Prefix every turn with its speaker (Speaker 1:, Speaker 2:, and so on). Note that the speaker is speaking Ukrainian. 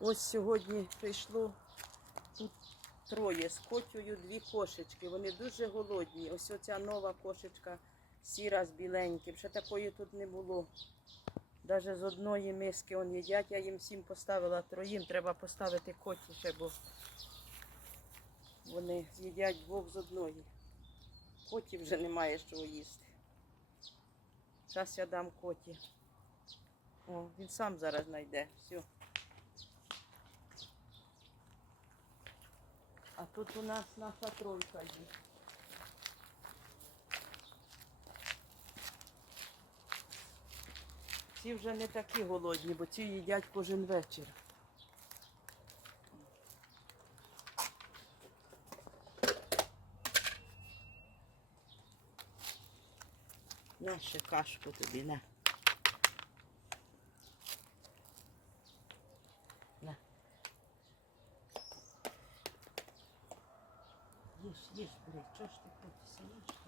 Speaker 1: Ось сьогодні прийшло тут троє з котєю дві кошечки. Вони дуже голодні. Ось оця нова кошечка сіра з біленьким. Ще такої тут не було. Навіть з одної миски он їдять. Я їм всім поставила троїм. Треба поставити коті ще, бо вони з'їдять двох з одної. Коті вже немає що їсти. Зараз я дам коті. О, він сам зараз знайде. Все. А тут у нас наша тройка є. Ці вже не такі голодні, бо ці їдять кожен вечір. На ще кашку тобі, на. Їж, їж, блядь, чого ж ти сидиш, так?